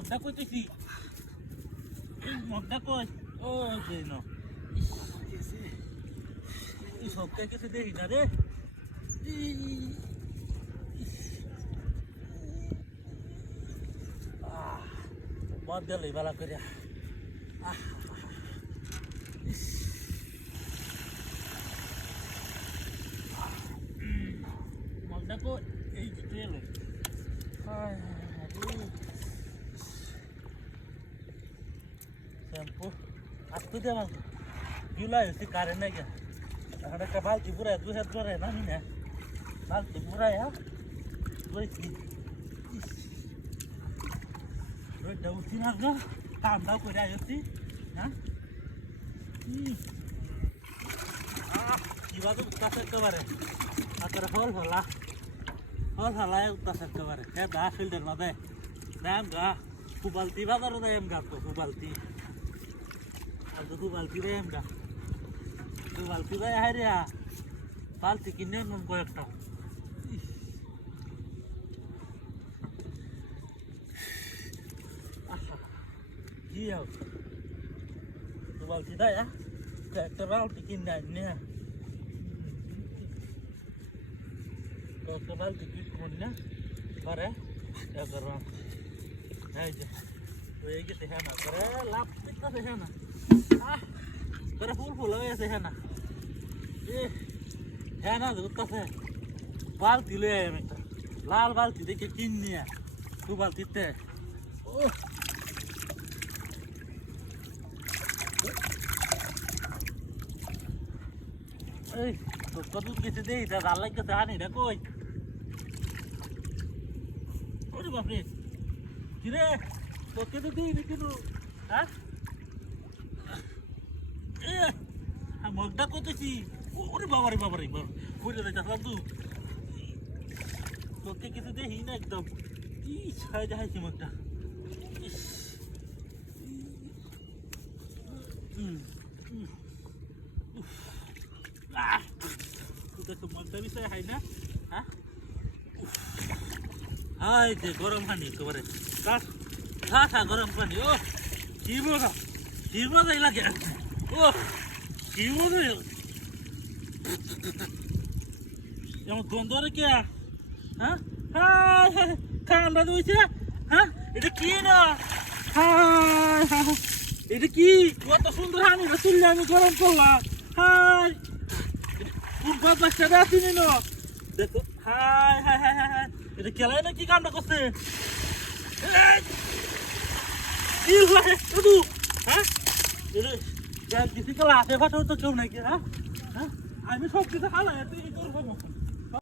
মগটা কইতেছি মগটা কই ও সেই ন এই সবটা কিছু দেখি না রে মদ গেল বেলা করে মগটা কই এই তেল শ্যাম্পু আসতে দে আমাকে কিলা হয়েছে কারেন্ট নাই এখন একটা বালতি পুরাই 2 হাত ধরে নামি না বালতি পুরাই লইছি রোদটা উঠি না গো ঠান্ডাও করে আসছি হ্যাঁ কিভাবে উত্তাস একেবারে আপনার হল হলা উত্তাস একেবারে হ্যাঁ দা ফিল্ডের মাঝে দাম গা ফুবালতি বাজারও দাম গা তো ফুবালতি আর তো ফুবালতি দাম গা ফুবালতি দায় হাই রে বালতি কিনে নুন কয়েকটা কি হোক ফুবালতি দায় একটা বালতি কিনে আনি একটা বালতি কিনে না পারে এগারো এই যে ওই গেছে হ্যাঁ না করে লাভ দেখতেছে হ্যাঁ না করে ফুল হয়ে গেছে হ্যাঁ না হ্যাঁ না ধরতেছে বালতি লয়ে আমি একটা লাল বালতি দেখে কিন নিয়ে দু বালতিতে ও এই তো কত গেছে দেই তা জাল লাগতেছে আনি এটা কই ওরে বাপরে কিরে তোকে তো দিই কিন্তু হ্যাঁ মগটা করতেছি ওরে বাবারে বুঝে যাচ্ছিলাম তো তোকে কিছু দেখি না একদম কি ছাই দেখাইছি মগটা তোদের তো মগটা বিষয় হয় না হ্যাঁ হাই যে গরম পানি একেবারে খা গরম পানি ও কি মজা লাগে ও কি মজা যেমন দ্বন্দ্ব রে কে হ্যাঁ ঠান্ডা দিয়েছে হ্যাঁ এটা কি না এটা কি কত সুন্দর হানি চললে আমি গরম করলাম হাই কোন বাচ্চা রাখি নিল দেখো হাই এটা খেলায় না কি কামটা করছে কি হয় শুধু হ্যাঁ কিছু খেলা আশেপাশেও তো কেউ নাকি হ্যাঁ আমি সব কিছু হালাই তুই করবো